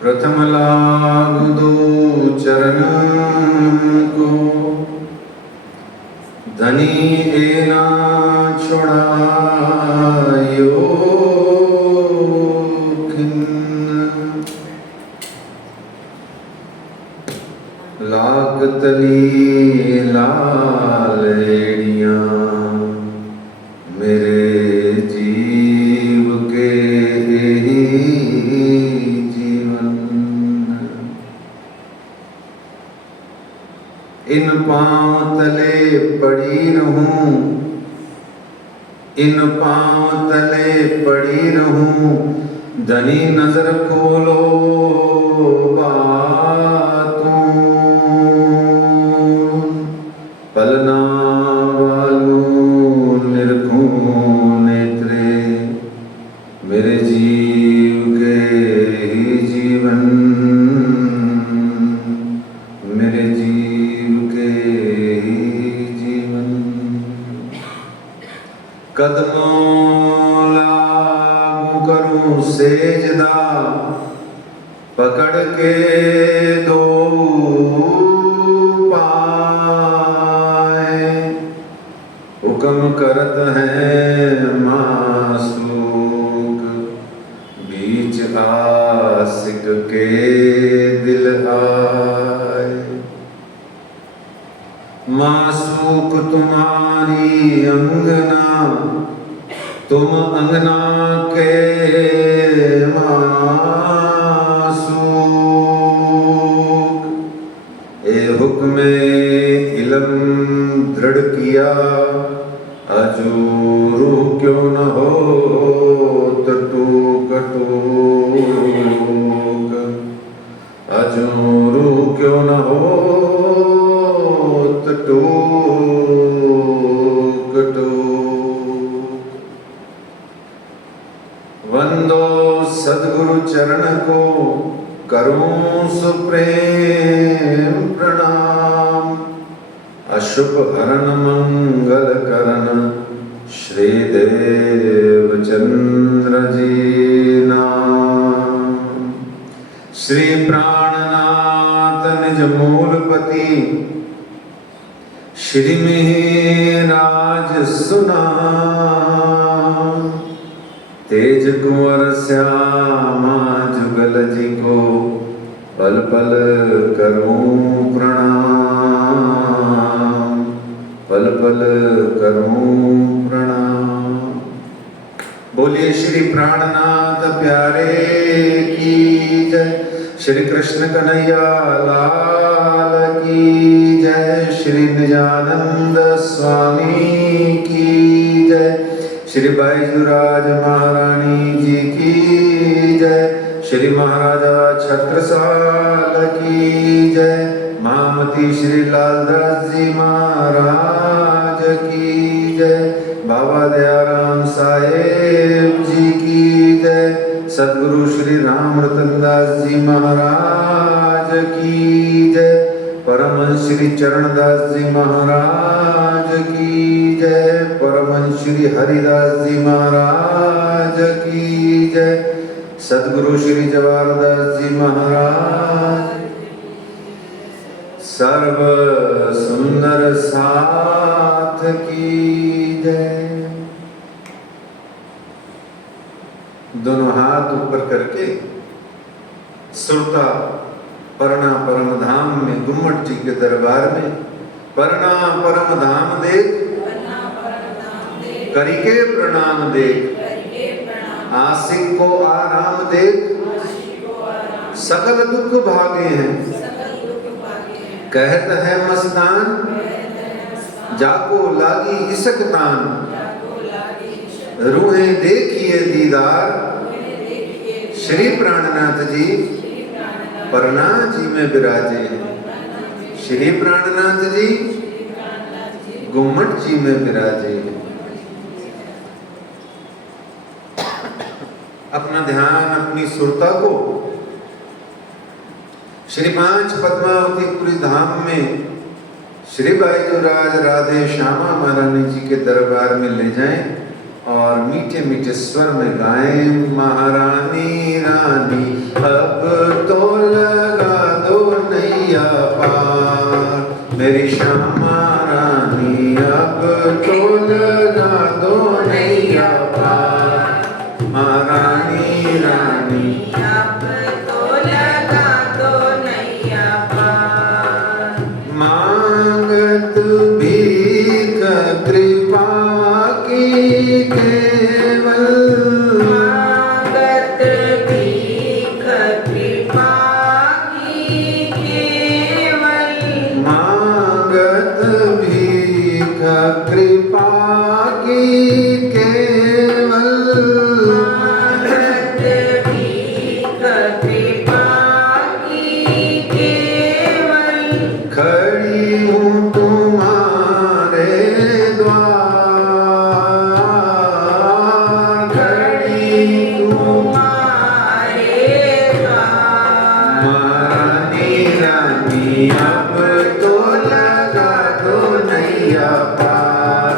प्रथम लाग दो चरण को, धनी एना छुड़ायो खिन्न। लाग तली लाल एड़ियां मेरे जीव के ही जीवन। इन पांव तले पड़ी रहूं, इन पांव तले पड़ी रहूं, धनी नजर खोलो बातों। पलना वालों निरखूं नेत्रे मेरे जीव के ही जीवन, मेरे जीव के ही जीवन। कदमों लागू करूं सेजदा, पकड़ के दो पाए। हुक्म करत है मासूक, बीच आशिक के दिल आए। मासूक तुम्हारी अंगना, तुम अंगना के मासूक। ए हुक्मे इलम दृढ़ किया, अजूरू क्यों न हो टूक टूक। अजूरू क्यों न हो टूक टूक। वंदो सद्गुरु चरण को, करूं सुप्रेम प्रणाम। अशुभ हरण मंगल करण, श्री देवचंद्र जी नाम। श्री प्राणनाथ निज मूलपति, श्री मिहिराज सुना। तेज कुंवर श्यामा जुगल जी को, पल पल करूं प्रणाम, पल पल करूं प्रणाम। बोलिए श्री प्राणनाथ प्यारे की जय। श्री कृष्ण कन्हैया लाल की जय। श्री निजानंद स्वामी की जय। श्री बैजूराज महारानी जी की जय। श्री महाराजा छत्रसाल की जय। महामती श्री लालदास जी महाराज की जय। बाबा दयाराम साहेब जी की जय। सद्गुरु श्री राम रतनदास जी महाराज की जय। परमहंस श्री चरणदास जी महाराज की जय। परमहंस श्री हरिदास जी महाराज की जय। सद्गुरु श्री जवाहरदास जी महाराज। सर्व सुंदर साथ की जय। दोनों हाथ ऊपर करके सुरता परना परम धाम में, गुम्मट जी के दरबार में, परना परम धाम देख, करिके प्रणाम देख। आशिक को आराम देख, सकल दुख भागे हैं। कहत है मस्तान, जाको लागी इसक तान। रूहें देखिए दीदार, श्री प्राणनाथ जी परना जी में विराजे। श्री प्राणनाथ जी गुम्मट जी में विराजे। अपना ध्यान अपनी सुरता को श्री पांच पद्मावतीपुरी धाम में श्री बैजूराज राधे श्यामा महारानी जी के दरबार में ले जाएं और मीठे मीठे स्वर में गाएं। महारानी रानी अब तो महारानी रानी अब तो लगा दो नैया पार। मांगत भीख कृपा की केवल, मांगत भीख कृपा की केवल, मांगत भीख कृपा की केवल, मांगत भीख कृपा की केवल, खड़ी हूँ तुम्हारे द्वार, खड़ी तुम्हारे द्वार। महारानी रानी अब तो लगा दो नैया पार,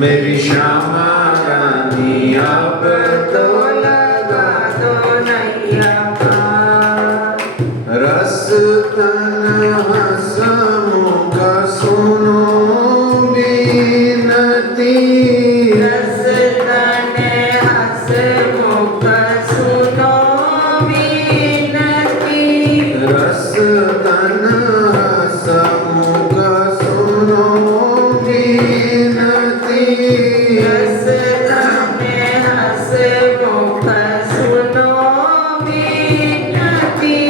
मेरी श्यामा रानी अब तो लगा दो नैया पार। रस तन हस मुख सुनो बीनती, रस तन हस मुख सुनो बीनती, रस तन हस मुख सुनो बीनती, रस तन हस मुख सुनो बीनती,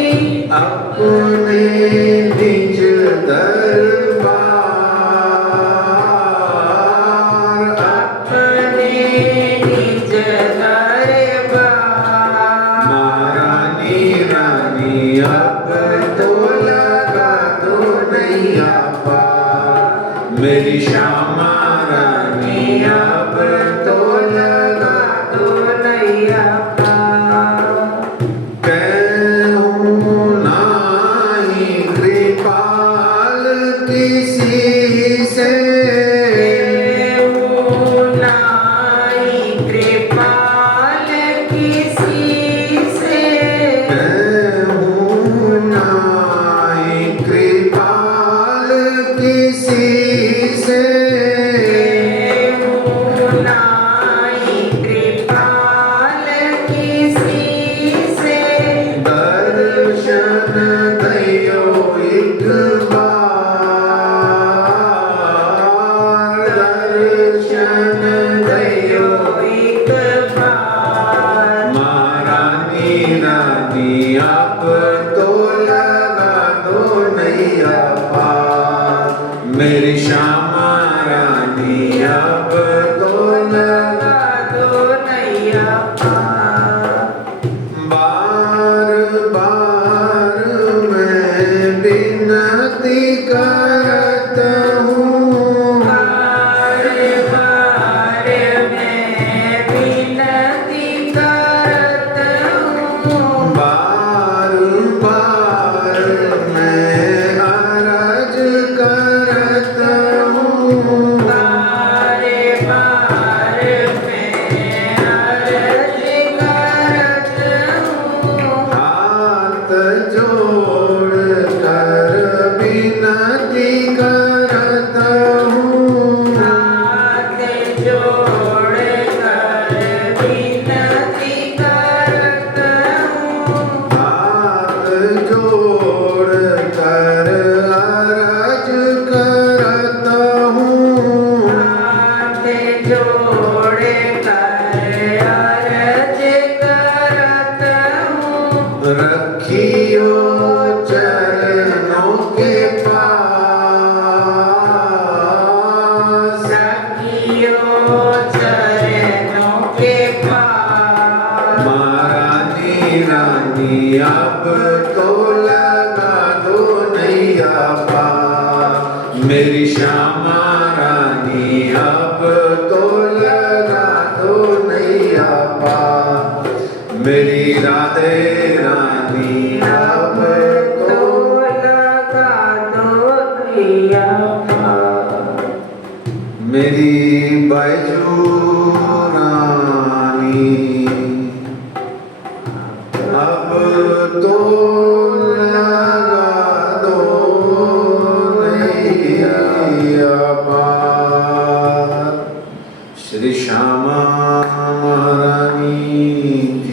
अपने निज दरबार, अपने निज दरबार। महारानी रानी अब तो लगा दो नैया पार, मेरी श्यामा रानी अब तो लगा दो नैया पार। कहूँ नाही कृपाल किसी से, नाई कृपाल किसी से, कहूँ नाही कृपाल किसी से, नाई कृपाल किसी से, दर्शन दयो एक बार, दर्शन दयो एक बार। महारानी रानी अब तो लगा दो नैया पार, मेरी श्यामा रानी अब तो लगा दो नैया पार। बार बार मैं विनती करत हूँ, बार बार मैं विनती करत हूँ, बार बार मैं अरज करत हूँ, बार बार मैं अर्ज करत हूँ, हाथ जोड़ कर विनती करत हूँ, हाथ जोड़ कर विनती करत हूँ, हाथ जोड़ कर अरज करत हूँ, हाथ जोड़ कर अर्ज करत हूँ, रखियो चरणों के पास, रखियो चरणों के पास। महारानी रानी अब तो लगा दो नैया पार, मेरी श्यामा रानी अब तो लगा दो नैया पार, मेरी राधे रानी अब तो लगा दो नैया पार। मेरी बैजू रानी अब तो लगा दो नैया पार, श्री श्यामा महारानी की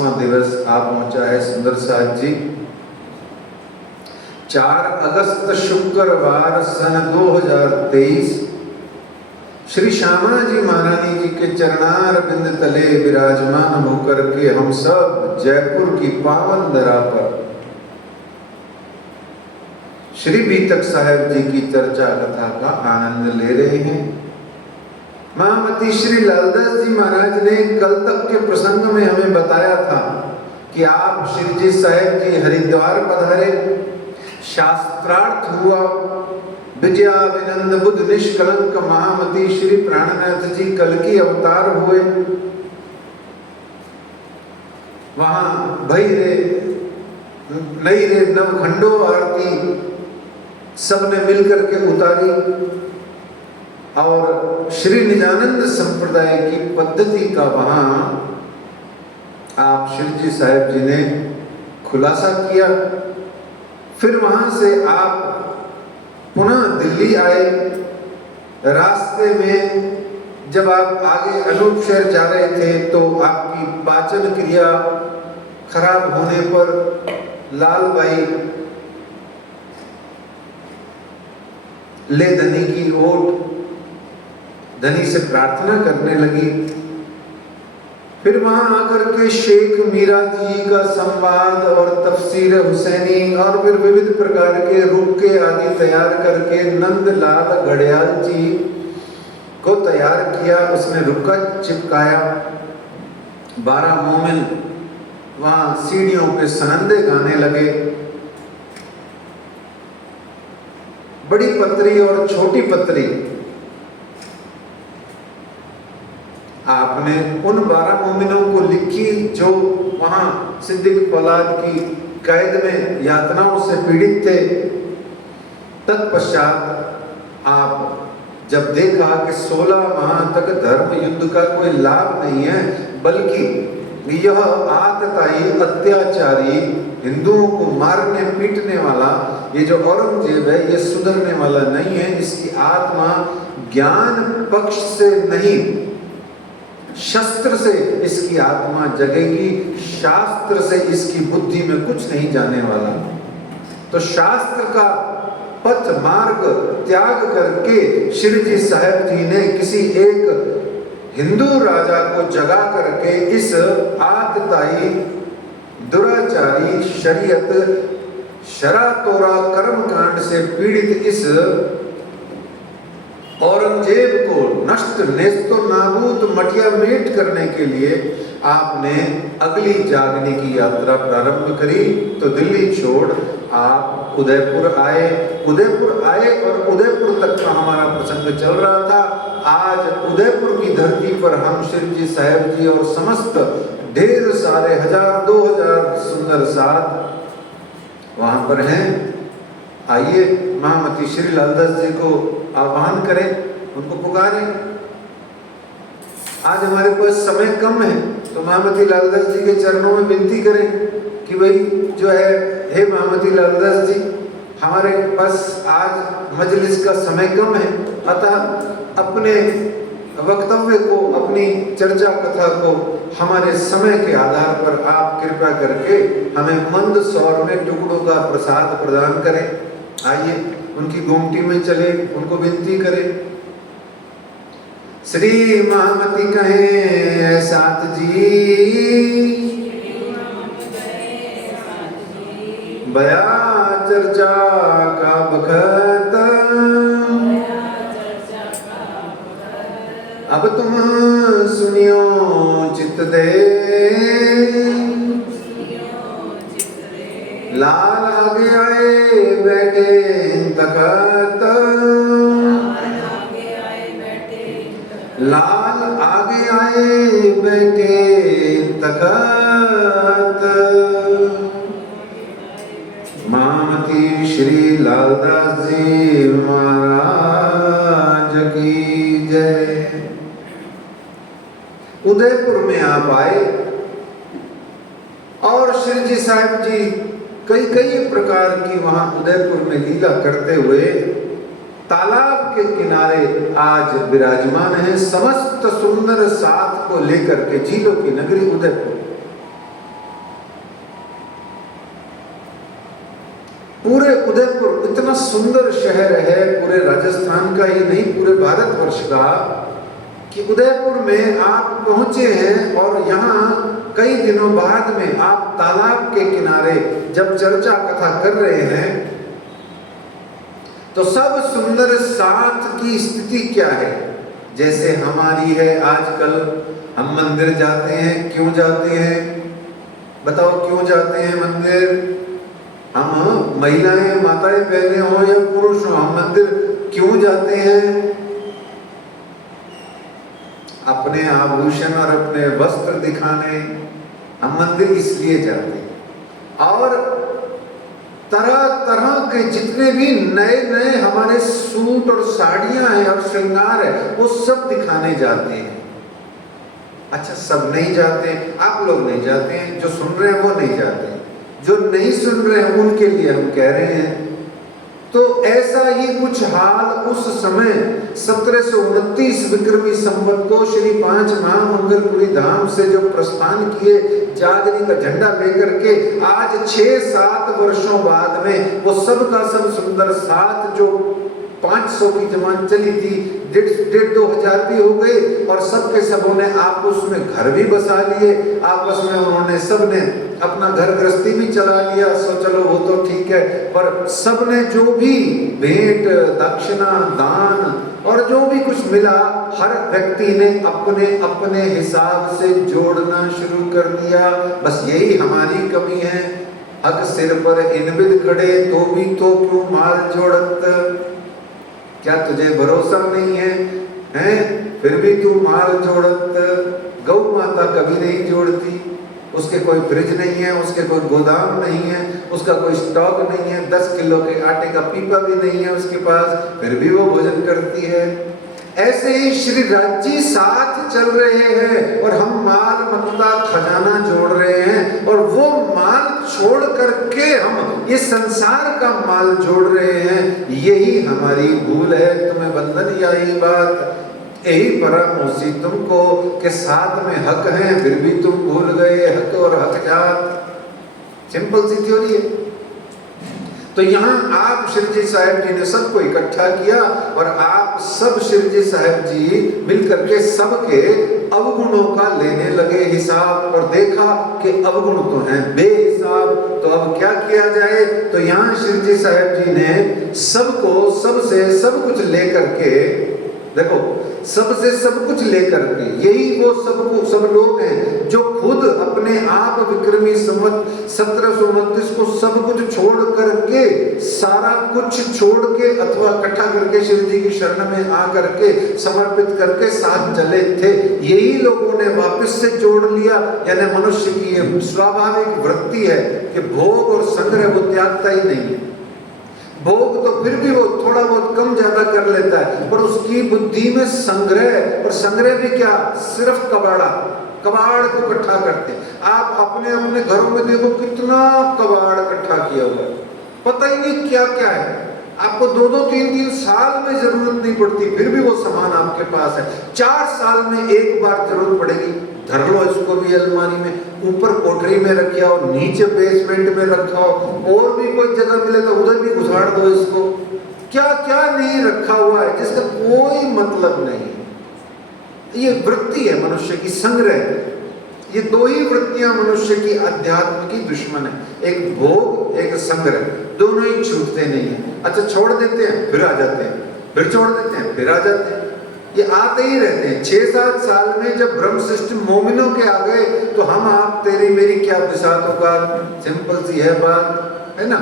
25वां दिवस आ पहुंचा है सुंदर साथ जी। 4 अगस्त शुक्रवार सन 2023 श्री श्यामा जी महारानी जी के चरणार बिंद तले विराजमान होकर के हम सब जयपुर की पावन धरा पर श्री बीतक साहेब जी की चर्चा कथा का आनंद ले रहे हैं। महामती श्री लालदास जी महाराज ने कल तक के प्रसंग में हमें बताया था कि आप श्री जी साहेब जी हरिद्वार पधारे, शास्त्रार्थ हुआ, विजयाभिनंद बुद्ध निष्कलंक महामती श्री प्राणनाथ जी कल की अवतार हुए। वहां भई रे नई रे नवखंडो आरती सबने मिलकर के उतारी और श्री निजानंद संप्रदाय की पद्धति का वहां आप श्री जी साहेब जी ने खुलासा किया। फिर वहां से आप पुनः दिल्ली आए। रास्ते में जब आप आगे अनूप शहर जा रहे थे तो आपकी पाचन क्रिया खराब होने पर लालबाई ले धनी की ओट धनी से प्रार्थना करने लगी। फिर वहां आकर के शेख मीरा जी का संवाद और तफसीर हुसैनी और फिर विविध प्रकार के रुक्के आदि तैयार करके नंदलाल घड़ियाल जी को तैयार किया। उसने रुक्का चिपकाया। 12 मोमिन वहां सीढ़ियों पे सनंदे गाने लगे। बड़ी पत्री और छोटी पत्री आपने उन 12 मोमिनों को लिखी जो वहां सिद्दीक फौलाद की कैद में यातनाओं से पीड़ित थे। तत्पश्चात आप जब देखा कि 16 माह तक धर्म युद्ध का कोई लाभ नहीं है, बल्कि यह आतताई अत्याचारी हिंदुओं को मारने पीटने वाला ये जो औरंगजेब है ये सुधरने वाला नहीं है। इसकी आत्मा ज्ञान पक्ष से नहीं, शस्त्र से इसकी आत्मा जगेगी, शास्त्र से इसकी बुद्धि में कुछ नहीं जाने वाला। तो शास्त्र का पथ मार्ग त्याग करके श्री जी साहेब जी ने किसी एक हिंदू राजा को जगा करके इस आतताई दुराचारी शरीयत शरातोरा कर्म कांड से पीड़ित इस औरंगजेब को नष्ट नेस्तो नाबूद मटिया मेट करने के लिए आपने अगली जागने की यात्रा प्रारंभ करी। तो दिल्ली छोड़ आप उदयपुर आए। उदयपुर आए और उदयपुर तक का हमारा प्रसंग चल रहा था। आज उदयपुर की धरती पर हम श्री जी साहेब जी और समस्त ढेर सारे 1000-2000 सुंदर साथ वहां पर हैं। आइए महामती श्री लालदास जी को आह्वान करें, उनको पुकारें। आज हमारे पास समय कम है तो महामती लालदास जी के चरणों में विनती करें कि भाई जो है, हे महामती लालदास जी, हमारे पास आज मजलिस का समय कम है, अतः अपने वक्तव्य को, अपनी चर्चा कथा को हमारे समय के आधार पर आप कृपा करके हमें मंद स्वर में टुकड़ों का प्रसाद प्रदान करें। आइए उनकी गोमटी में चले, उनको विनती करें। श्री महामती कहें साथ जी, बया चर्चा का बखत, अब तुम सुनियो चित्त दे, लाल आगे आए बैठे तखत, लाल आगे आए बैठे तखत। महामती श्री लालदास जी महाराज की जय। उदयपुर में आप आए और श्री जी साहेब जी कई प्रकार की वहां उदयपुर में लीला करते हुए तालाब के किनारे आज विराजमान है। समस्त सुंदर साथ को लेकर के झीलों की नगरी उदयपुर। पूरे उदयपुर इतना सुंदर शहर है, पूरे राजस्थान का ही नहीं पूरे भारतवर्ष का, कि उदयपुर में आप पहुंचे हैं और यहाँ कई दिनों बाद में आप तालाब के किनारे जब चर्चा कथा कर रहे हैं तो सब सुंदर साथ की स्थिति क्या है? जैसे हमारी है आजकल, हम मंदिर जाते हैं, क्यों जाते हैं? बताओ क्यों जाते हैं मंदिर? हम महिलाएं माताएं पहने हो या पुरुष हो, हम मंदिर क्यों जाते हैं? अपने आभूषण और अपने वस्त्र दिखाने हम मंदिर इसलिए जाते हैं। और तरह तरह के जितने भी नए नए हमारे सूट और साड़ियां हैं और श्रृंगार है वो सब दिखाने जाते हैं। अच्छा, सब नहीं जाते, आप लोग नहीं जाते हैं, जो सुन रहे हैं वो नहीं जाते हैं, जो नहीं सुन रहे हैं उनके लिए हम कह रहे हैं। तो ऐसा ही कुछ हाल उस समय 1729 विक्रमी संवत को श्री 5 महामंगलपुरी धाम से जो प्रस्थान किए जागरी का झंडा लेकर के, आज 6-7 वर्षों बाद में वो सब का सब सुंदर साथ जो 500 की जमान चली थी, 1,500-2,000 भी हो गए और सबके सबों ने आपस में घर भी बसा लिए, आपस में उन्होंने सबने अपना घर गृहस्थी भी चला लिया। सो चलो वो तो ठीक है, पर सबने जो भी भेंट दक्षिणा दान और जो भी कुछ मिला, हर व्यक्ति ने अपने अपने हिसाब से जोड़ना शुरू कर दिया। बस यही हमारी कमी है, हक सिर पर इनबिद खड़े तो भी तो क्यों माल जोड़त। क्या तुझे भरोसा नहीं है, हैं? फिर भी तू माल जोड़त। गौ माता कभी नहीं जोड़ती, उसके कोई फ्रिज नहीं है, उसके कोई गोदाम नहीं है, उसका कोई स्टॉक नहीं है, 10 किलो के आटे का पीपा भी नहीं है उसके पास, फिर भी वो भोजन करती है। ऐसे ही श्री राज्य साथ चल रहे हैं और हम माल ममता खजाना जोड़ रहे हैं और वो माल छोड़ करके हम ये संसार का माल जोड़ रहे हैं। यही हमारी भूल है। तुम्हें बंधन यही बात, यही परामोसी तुमको के साथ में हक है, फिर भी तुम भूल गए हक और हक जात। सिंपल सी थ्योरी है। तो यहाँ आप शिवजी साहब जी ने सबको इकट्ठा किया और आप सब शिवजी साहब जी मिलकर के सबके अवगुणों का लेने लगे हिसाब और देखा कि अवगुण तो हैं बेहिसाब। तो अब क्या किया जाए? तो यहाँ शिवजी साहब जी ने सबको सबसे सब कुछ लेकर के, देखो सबसे सब कुछ लेकर के, यही वो सब लोग हैं जो खुद अपने आप विक्रमी संवत 1729 को सब कुछ छोड़ करके, सारा कुछ छोड़ के अथवा इकट्ठा करके शिव जी की शरण में आ करके समर्पित करके साथ चले थे। यही लोगों ने वापस से जोड़ लिया। यानी मनुष्य की ये स्वाभाविक वृत्ति है कि भोग और संग्रह वो त्यागता ही नहीं है। भोग तो फिर भी वो थोड़ा बहुत कम ज्यादा कर लेता है, पर उसकी बुद्धि में संग्रह, और संग्रह भी क्या, सिर्फ कबाड़ को इकट्ठा करते हैं। आप अपने अपने घरों में देखो कितना कबाड़ इकट्ठा किया हुआ है, पता ही नहीं क्या क्या है। आपको 2-2, 3-3 साल में जरूरत नहीं पड़ती, फिर भी वो सामान आपके पास है। 4 साल में एक बार जरूरत पड़ेगी, धर लो इसको भी अलमारी में, ऊपर कोठरी में रखा हो, नीचे बेसमेंट में रखा हो, और भी कोई जगह मिले तो उधर भी घुसाड़ दो इसको। क्या क्या नहीं रखा हुआ है जिसका कोई मतलब नहीं। ये वृत्ति है मनुष्य की, संग्रह। ये 2 ही वृत्तियां मनुष्य की अध्यात्म की दुश्मन है, एक भोग एक संग्रह, दोनों ही छूटते नहीं है। अच्छा, छोड़ देते हैं फिर आ जाते हैं, फिर छोड़ देते हैं फिर आ जाते हैं, ये आते ही रहते हैं। 6-7 साल में जब ब्रह्म सृष्टि मोमिनों के आ गए तो हम आप तेरी मेरी क्या बिसात होगा। सिंपल सी है बात, है ना।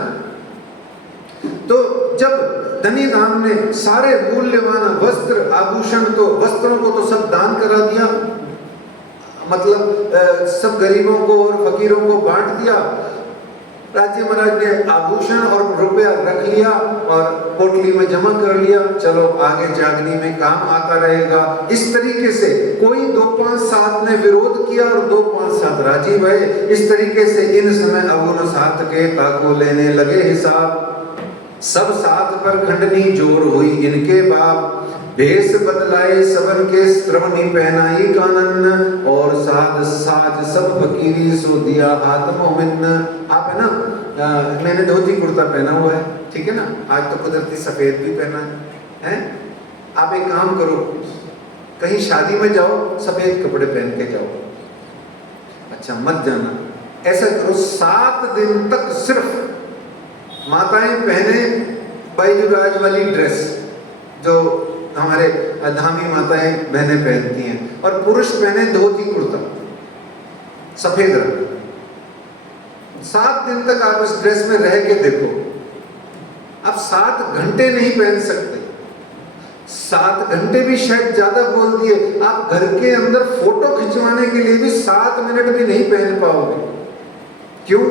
तो जब धनी दान ने सारे मूल्यवान वस्त्र आभूषण, तो वस्त्रों को तो सब दान करा दिया, मतलब सब गरीबों को और फकीरों को बांट दिया। राज्य महाराज ने आभूषण और रुपया रख लिया और पोटली में जमा कर लिया, चलो आगे जागनी में काम आता रहेगा। इस तरीके से कोई 2-5-7 ने विरोध किया और 2-5-7 राजी भये। इस तरीके से इन समय अवगुण सात के ताको लेने लगे हिसाब। सब साथ पर खंडनी जोर हुई इनके बाप, भेष बदलाए सबन के श्रवणी पहनाई कानन, और साध साज सब फकीरी सो दिया हाथ मोमिन। आप है ना, मैंने धोती कुर्ता पहना हुआ है, ठीक है ना, आज तो कुदरती सफेद भी पहना है। आप एक काम करो, कहीं शादी में जाओ, सफेद कपड़े पहन के जाओ। अच्छा, मत जाना, ऐसा करो 7 दिन तक सिर्फ माताएं पहने बैजुराज वाली ड्रेस जो हमारे धामी माताएं बहनें पहनती हैं, और पुरुष पहने धोती कुर्ता सफेद रंग। 7 दिन तक आप इस ड्रेस में रह के देखो। आप 7 घंटे नहीं पहन सकते, 7 घंटे भी शायद ज्यादा बोल दिए, आप घर के अंदर फोटो खिंचवाने के लिए भी 7 मिनट भी नहीं पहन पाओगे। क्यों?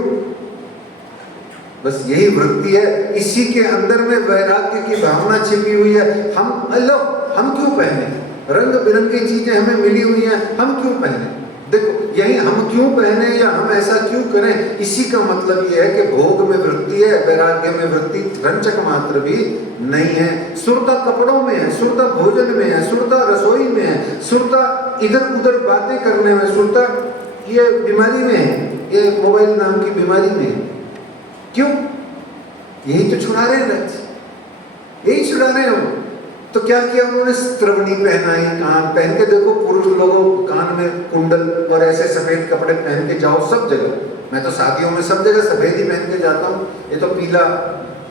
बस यही वृत्ति है, इसी के अंदर में वैराग्य की भावना छिपी हुई है। हम क्यों पहने? रंग बिरंगी चीजें हमें मिली हुई हैं, हम क्यों पहने? देखो, यही हम क्यों पहने या हम ऐसा क्यों करें, इसी का मतलब यह है कि भोग में वृत्ति है, वैराग्य में वृत्ति रंचक मात्र भी नहीं है। सुरता कपड़ों में है, सुरता भोजन में है, सुरता रसोई में है, सुरता इधर उधर बातें करने में, सुरता ये बीमारी में है, ये मोबाइल नाम की बीमारी में है। क्यों? यही तो छुड़ा रहे हैं, यही छुड़ा रहे हो। तो क्या किया उन्होंने? स्त्रवणी पहनाई, कान पहन के देखो, पुरुष लोगों कान में कुंडल और ऐसे सफेद कपड़े पहन के जाओ सब जगह। मैं तो शादियों में सब जगह सफेद ही पहन के जाता हूँ। ये तो पीला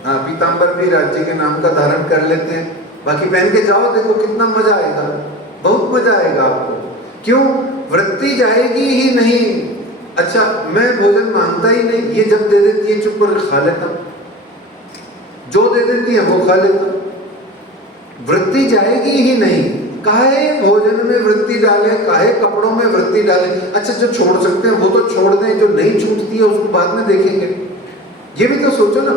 पीतांबर भी राज्य के नाम का धारण कर लेते हैं, बाकी पहन के जाओ, देखो कितना मजा आएगा, बहुत मजा आएगा आपको। क्यों? वृत्ति जाएगी ही नहीं। अच्छा, मैं भोजन मांगता ही नहीं, ये जब दे देती है चुप कर खा लेता, जो दे देती है वो खा लेता। वृत्ति जाएगी ही नहीं। काहे भोजन में वृत्ति डाले, काहे कपड़ों में वृत्ति डाले। अच्छा, जो छोड़ सकते हैं वो तो छोड़ दें, जो नहीं छूटती है उसको बाद में देखेंगे। ये भी तो सोचो ना,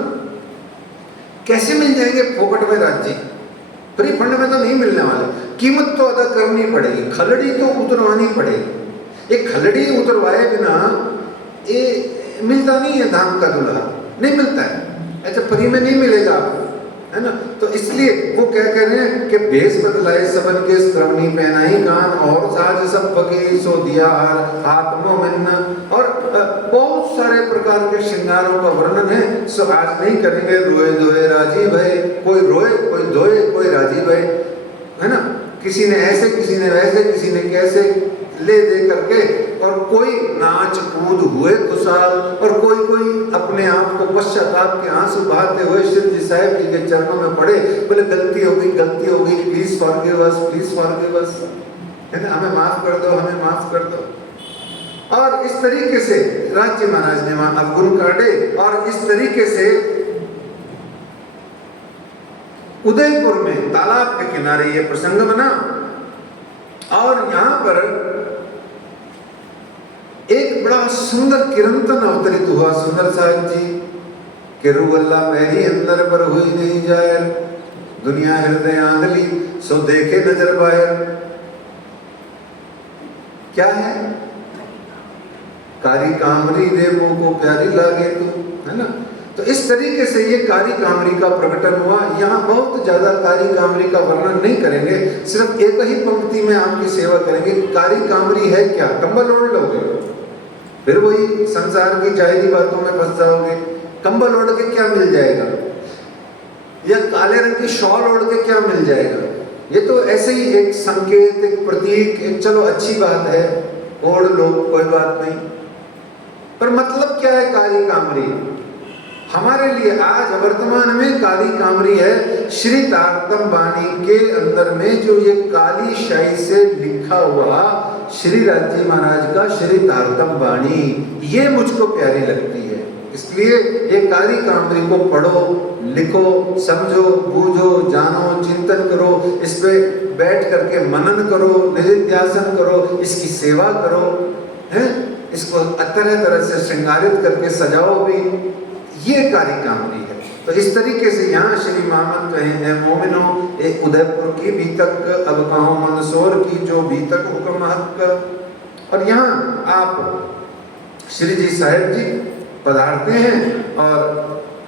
कैसे मिल जाएंगे फोकट में राज्य? फ्री फंड में तो नहीं मिलने वाले, कीमत तो अदा करनी पड़ेगी, खलड़ी तो उतरवानी पड़ेगी। एक खलड़ी उतरवाए बिना ये मिलता नहीं है, धाम का दूल्हा नहीं मिलता है। अच्छा, फ्री में नहीं मिलेगा आपको, है ना। तो इसलिए वो क्या कह रहे हैं कि भेष बदलाए सबन के श्रवणी पहनाई कान, और साज सब फकीर सो दिया आत्मो मिन्न। और बहुत सारे प्रकार के श्रृंगारों का वर्णन है, सो आज नहीं करेंगे। रोए धोए राजी भय, कोई रोए कोई धोए कोई राजी भय, है ना। किसी ने ऐसे, किसी ने वैसे, किसी ने कैसे ले दे करके, और कोई नाच कूद हुए खुशहाल, और कोई अपने आप को पश्चाताप के आंसू बहाते हुए शिव जी साहब जी के चरणों में पड़े, बोले गलती हो गई, प्लीज फॉरगिव अस, है ना, हमें माफ कर दो, हमें माफ कर दो। और इस तरीके से राज्य महाराज ने वहां अवगुण काटे, और इस तरीके से उदयपुर में तालाब के किनारे ये प्रसंग बना। और यहां पर एक बड़ा सुंदर किरंतन अवतरित हुआ सुंदर साहब जी के रुवल्ला मेरी अंदर पर हुई नहीं जाए, दुनिया हृदय आंधली सो देखे नजर बाहर। क्या है? कारी कामरी रे मुंह को प्यारी लागे तू, है ना। तो इस तरीके से ये कारी कामरी का प्रकटन हुआ। यहाँ बहुत ज्यादा कारी कामरी का वर्णन नहीं करेंगे, सिर्फ एक ही पंक्ति में आपकी सेवा करेंगे। कारी कामरी है क्या? कंबल ओढ़ लोगे, फिर वही संसार की जायजी बातों में फंस जाओगे। कंबल ओढ़ के क्या मिल जाएगा, या काले रंग की शॉल ओढ़ के क्या मिल जाएगा? ये तो ऐसे ही एक संकेत, एक प्रतीक, एक चलो अच्छी बात है, ओढ़ लो, कोई बात नहीं। पर मतलब क्या है काली कामरी? हमारे लिए आज वर्तमान में काली कामरी है श्री तारतम बाणी के अंदर में जो ये काली शाही से लिखा हुआ श्री राज्य महाराज का श्री तारतम बाणी, ये मुझको प्यारी लगती है। इसलिए ये काली कामरी को पढ़ो, लिखो, समझो, बूझो, जानो, चिंतन करो, इस पे बैठ करके मनन करो, निधिध्यासन करो, इसकी सेवा करो, हैं? इसको तरह तरह से श्रृंगारित करके सजाओ भी, ये कारी कामरी है। तो इस तरीके से यहाँ श्री मामन कहे हैं मोमिनो एक उदयपुर की भी तक, अब कहो मंदसौर की जो भी तक हुक्म हक। और यहाँ आप श्री जी साहिब जी पधारते हैं, और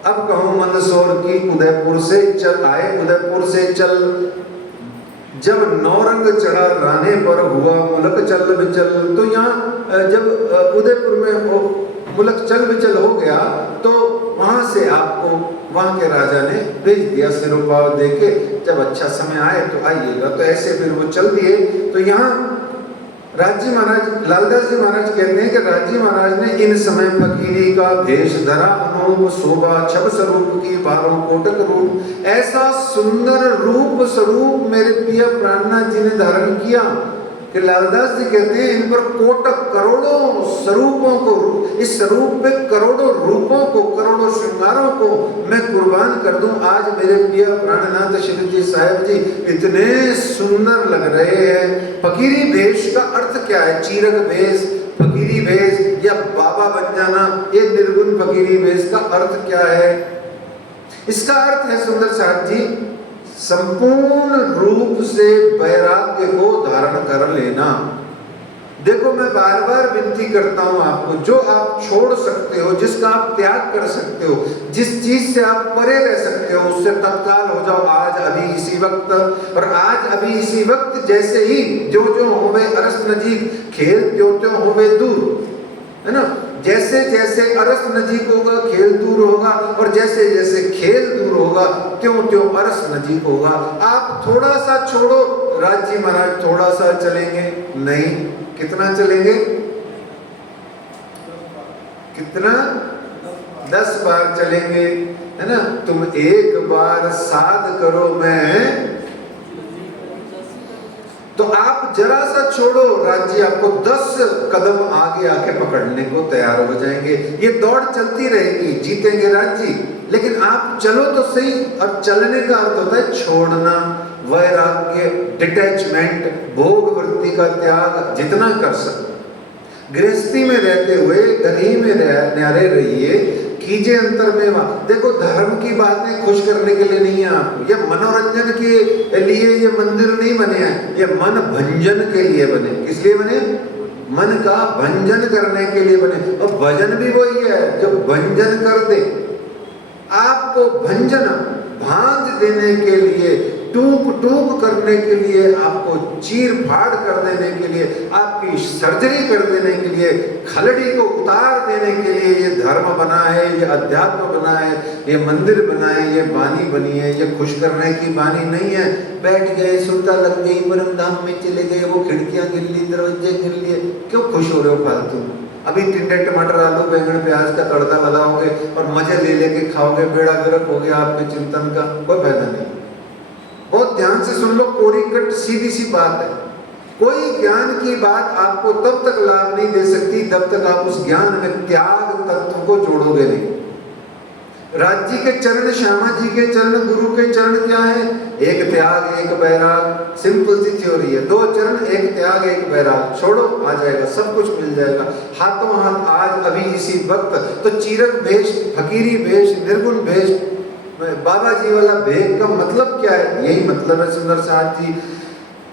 अब कहो मंदसौर की उदयपुर से चल आए, उदयपुर से चल जब नौरंग चढ़ा राने पर हुआ मुलक चल बिचल। तो यहाँ जब उदयपुर में वो मुल्क चल विचल हो गया तो वहां से आपको वहां के राजा ने भेज दिया सिरोपाव दे के, जब अच्छा समय आए तो आइएगा। तो ऐसे फिर वो चल दिए। तो यहाँ राजी महाराज, लालदास जी महाराज कहते हैं कि राजी महाराज ने इन समय फकीरी का भेष धरा, अनूप शोभा छब स्वरूप की 12 कोटक रूप। ऐसा सुंदर रूप स्वरूप मेरे प्रिय प्राणनाथ जी ने धारण किया कि लालदास जी कहते हैं इन पर कोटक करोड़ों स्वरूपों को, इस स्वरूप पे करोड़ों रूपों को, करोड़ों श्रृंगारों को मैं कुर्बान कर दूं। आज मेरे प्रिय प्राणनाथ श्री जी साहब जी इतने सुंदर लग रहे हैं। फकीरी भेष का अर्थ क्या है? चीरक भेष, फकीरी भेष या बाबा बन जाना, ये निर्गुण फकीरी भेष का अर्थ क्या है? इसका अर्थ है सुंदर साहब जी, संपूर्ण रूप से वैराग्य को धारण कर लेना। देखो मैं बार बार विनती करता हूं आपको, जो आप छोड़ सकते हो, जिसका आप त्याग कर सकते हो, जिस चीज से आप परे रह सकते हो, उससे तत्काल हो जाओ आज अभी इसी वक्त। और आज अभी इसी वक्त जैसे ही जो जो होवे अरस नजीक, खेल त्यों त्यों होवे दूर, है ना? जैसे जैसे अरस नजीक होगा खेल दूर होगा, और जैसे जैसे खेल दूर होगा त्यों त्यों अरस नजीक होगा। आप थोड़ा सा छोड़ो, राज जी महाराज थोड़ा सा चलेंगे नहीं, कितना चलेंगे? कितना? 10 बार चलेंगे, है ना? तुम एक बार साध करो मैं, तो आप जरा सा छोड़ो, राज्य आपको 10 कदम आगे आके पकड़ने को तैयार हो जाएंगे। ये दौड़ चलती रहेगी, जीतेंगे राज्य, लेकिन आप चलो तो सही। और चलने का अर्थ होता है छोड़ना, वैराग्य, डिटैचमेंट, भोग वृत्ति का त्याग जितना कर सकते। गृहस्थी में रहते हुए घर ही में न्यारे रहिए, कीजिए अंतर में बात। देखो धर्म की बातें खुश करने के लिए नहीं है आपको, ये मनोरंजन के लिए ये मंदिर नहीं बने हैं, ये मन भंजन के लिए बने। किस लिए बने? मन का भंजन करने के लिए बने। और भजन भी वही है जो भंजन कर दे, आपको भंजन भांज देने के लिए, टूक टूक करने के लिए, आपको चीर फाड़ कर देने के लिए, आपकी सर्जरी कर देने के लिए, खलड़ी को उतार देने के लिए ये धर्म बना है, ये अध्यात्म बना है, ये मंदिर बना है, ये बानी बनी है। ये खुश करने की बानी नहीं है। बैठ गए, सुरता लग गई, परम धाम में चले गए, वो खिड़कियां गिन ली, दरवाजे गिन लिए, क्यों खुश हो रहे हो फालतू? अभी टिंडे टमाटर आलू बैंगन प्याज का तड़का लगाओगे और मजे ले लेके खाओगे, बेड़ा गर्क हो गया आपके चिंतन का, कोई फायदा नहीं। बहुत ध्यान से सुन लो, कोरी कट सीधी सी बात है। कोई ज्ञान की बात आपको तब तक लाभ नहीं दे सकती जब तक आप उस ज्ञान में त्याग तत्व को जोड़ोगे नहीं। राज्य के चरण, श्यामा जी के चरण, गुरु के चरण क्या है? एक त्याग एक बैराग। सिंपल सी थ्योरी है, 2 चरण, एक त्याग एक बैराग। छोड़ो, आ जाएगा, सब कुछ मिल जाएगा हाथों हाथ आज अभी इसी वक्त। तो चीरक भेष, फकीरी भेष, निर्गुण भेष, बाबा जी वाला भेद का मतलब क्या है? यही मतलब है सुंदर साथ जी।